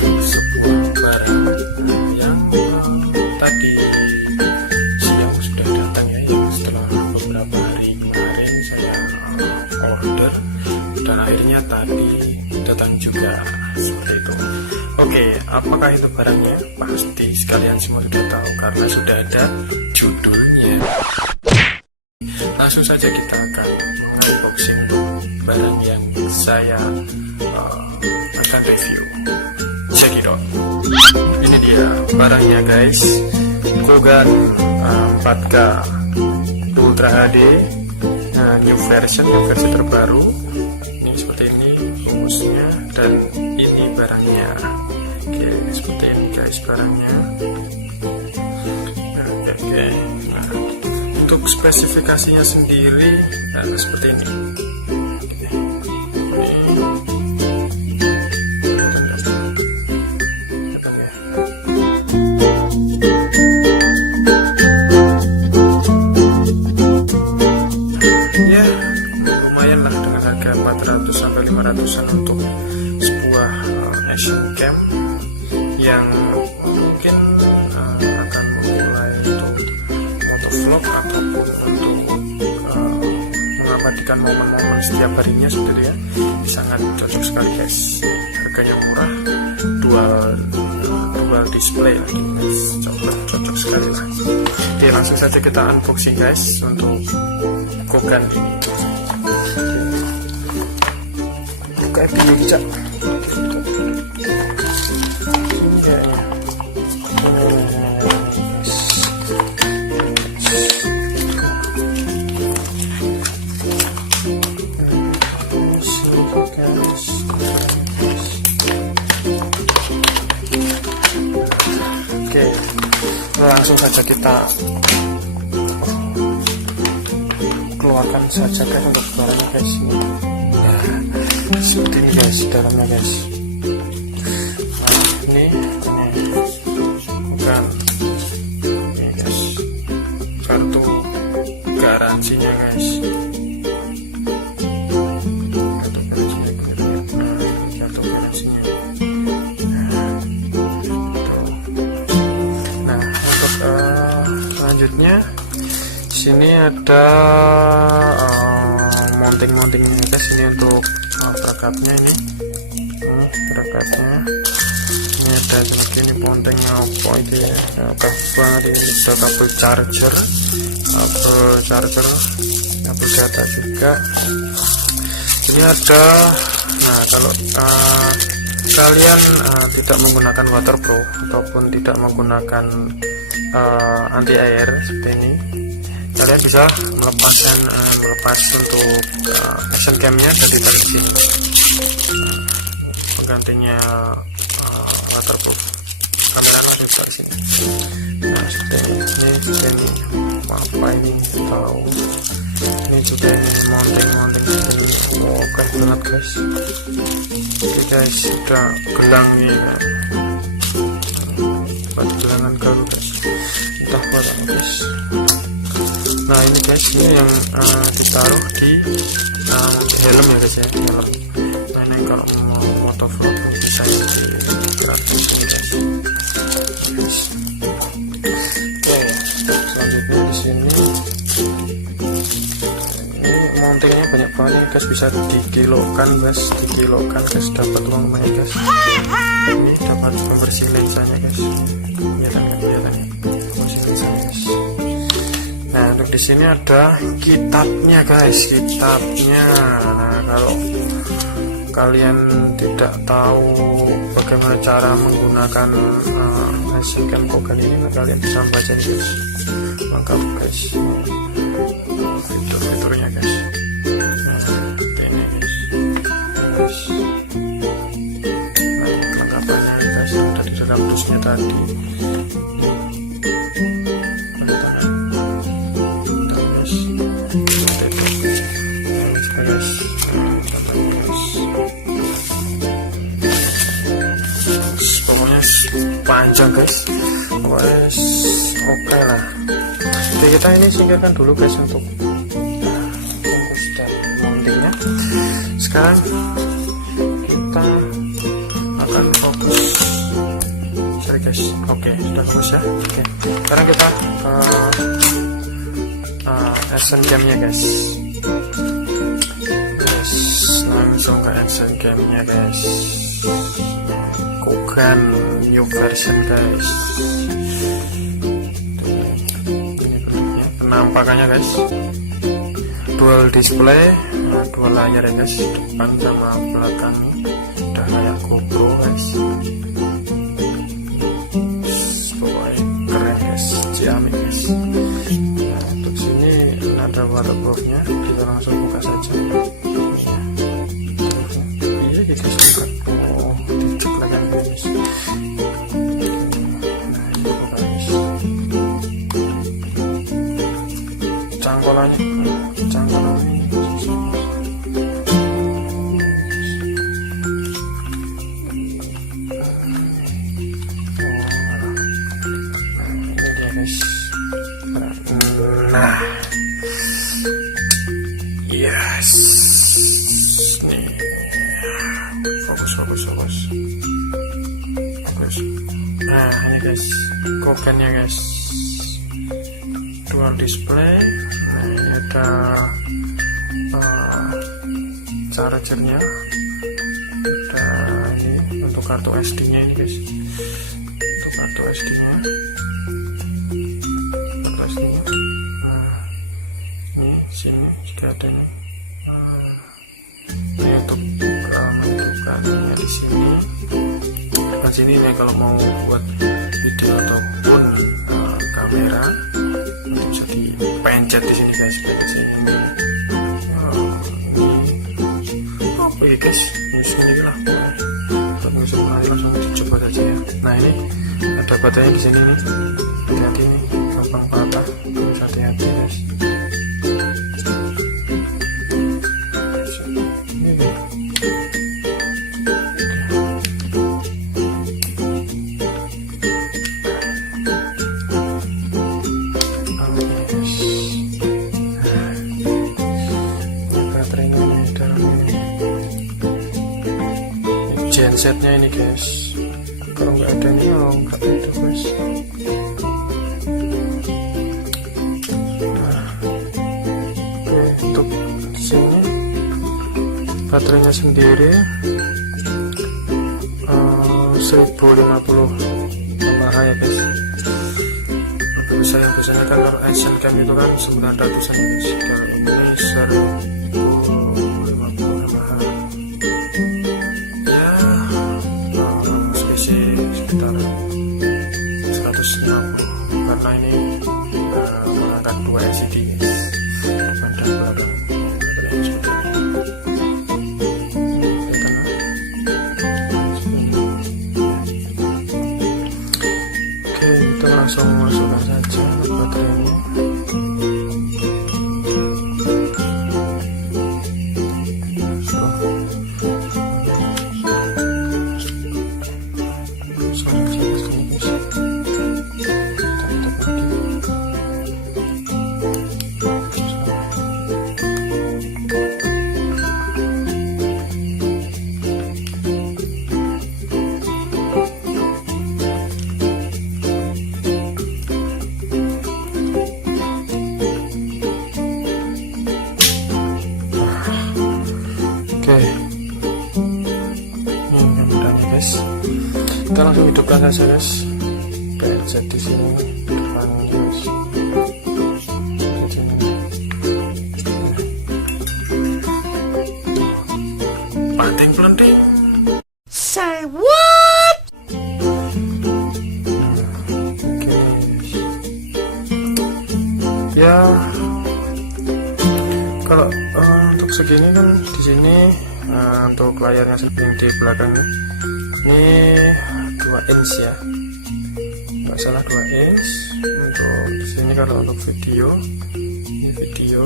sebuah barang yang tadi siang sudah datang ya, yang setelah beberapa hari kemarin saya order dan akhirnya tadi datang juga seperti itu. Oke, apakah itu barangnya? Pasti sekalian semua sudah tahu karena sudah ada judulnya. Langsung saja kita akan unboxing barang yang saya akan review. Check it out. Ini dia barangnya guys, Kogan 4K Ultra HD, new versi terbaru. Ini seperti ini rumusnya dan ini barangnya. Oke, seperti ini guys barangnya. Oke. Untuk spesifikasinya sendiri seperti ini. Ya, lumayan lah dengan harga 400 sampai 500-an untuk sebuah action cam yang mungkin akan memulai untuk motovlog ataupun untuk mengabadikan momen-momen setiap harinya seperti ya. Sangat cocok sekali guys. Harganya murah, dual display lagi guys. Cocok sekali lah. Oke, langsung saja kita unboxing guys untuk Kogan ini. Buka dulu cak. Oke, langsung saja kita keluarkan saja kan untuk barangnya guys. Nah, seperti ini guys dalamnya guys. Nah, ini bukan ini guys kartu garansinya guys. Selanjutnya sini ada mountingnya guys. Ini untuk perekatnya ini, perekatnya ini ada seperti ini. Mountingnya apa itu ya, bagus banget ini. Bisa kabel charger, kabel data juga. Ini ada, nah kalau kalian tidak menggunakan waterproof ataupun tidak menggunakan anti air seperti ini, kalian bisa melepas untuk action camnya dari sini. Penggantinya waterproof kamera ada juga di sini. Nah seperti ini apa ini tahu. Ini juga ini mounting ini. Oh keren banget guys. Oke guys, sudah gelang ini buat gelangan garu guys. Udah buat apa guys. Nah ini guys, ini yang ditaruh di helm ya guys ya, helm. Nah ini kalau mau motovlog bisa di gratis ini guys. Oke, selanjutnya di sini ini mountingnya banyak banget ya guys, bisa dikilokan guys, dapat uang lumayan guys. Ini dapat pembersih lensanya guys. Kelihatan pembersih lensanya guys. Nah untuk di sini ada kitabnya guys, kitabnya. Nah kalau kalian tidak tahu bagaimana cara menggunakan action cam Kogan ini, kalian bisa baca ini guys, lengkap guys, fitur-fiturnya guys. Nah seperti ini guys, kelengkapannya guys, ada di dalam dusnya tadi. Panjang guys, wes oke lah. Oke, kita ini singkirkan dulu guys untuk bungkus dan mountingnya. Sekarang kita akan fokus guys. Oke, sudah bagus ya. Oke, sekarang kita ke action game-nya guys. Yes, langsung ke action game-nya guys. Kugan new version guys. Ini penampakannya guys. Dual display, dua layar ya guys, depan sama belakang. Udah kayak GoPro guys. Pokoknya keren guys, ciamik guys. Nah, untuk sini ada waterproofnya, kita langsung buka saja. Iya kita buka. Oh, dicek lagi guys. Nah ini buka guys. Cangkolannya. Nah, yes, nih, fokus. Nah, ini guys, kokennya guys, dual display. Nah, ini ada chargernya, ada ini untuk kartu SD-nya ini guys, untuk kartu SD-nya. Sini sudah ada nih. Ini untuk menunjukkannya di sini. Dekat sini nih kalau mau buat video ataupun kamera, ini bisa dipencet di sini guys. Pencet sini. Ini apa ya guys? Ini sini lah. Untuk musim lari langsung dicoba saja ya. Nah ini ada baterainya di sini nih. Hati-hati nih, gampang patah. Harus hati-hati guys. Gensetnya ini guys, kalau nggak ada ini oh nggak ada guys. Nah, untuk sini baterainya sendiri 1050 mAh ya guys. Biasanya kan kalau action cam itu kan 900an guys, kalau ini 1050 mAh. Sekitar 160 karena ini mengangkat dua LCD guys, depan dan belakang. Oke, kita langsung masukkan saja baterainya. Ini gambarnya guys. Kita langsung hidupkan saja guys. Gadget di sini depannya guys. Banting pelenting. Say what? Oke. Ya. Kalau untuk segini kan di sini untuk layarnya yang di belakang ini 2 inch ya, nggak salah 2 inch. Untuk di sini kalau untuk video, ini video,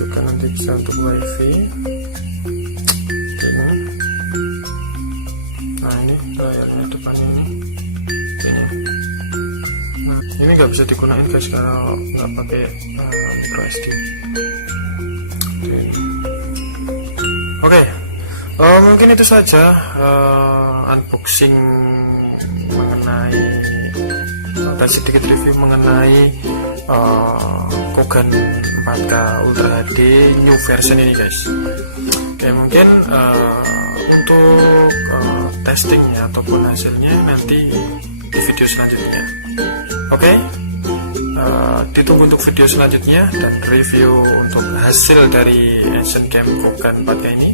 juga nanti bisa untuk wifi. Ini, nah ini layarnya depan ini. Nah, ini nggak bisa digunakan guys kalau nggak pakai micro SD. Oke, Mungkin itu saja unboxing mengenai dan sedikit review mengenai Kogan 4K Ultra HD new version ini guys. Oke, mungkin untuk testingnya ataupun hasilnya nanti di video selanjutnya. Oke, ditunggu untuk video selanjutnya dan review untuk hasil dari Ancient Cam Kogan 4K ini.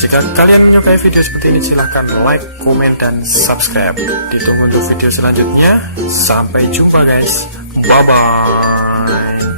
Jika kalian menyukai video seperti ini, silahkan like, komen, dan subscribe. Ditunggu untuk video selanjutnya. Sampai jumpa guys. Bye-bye.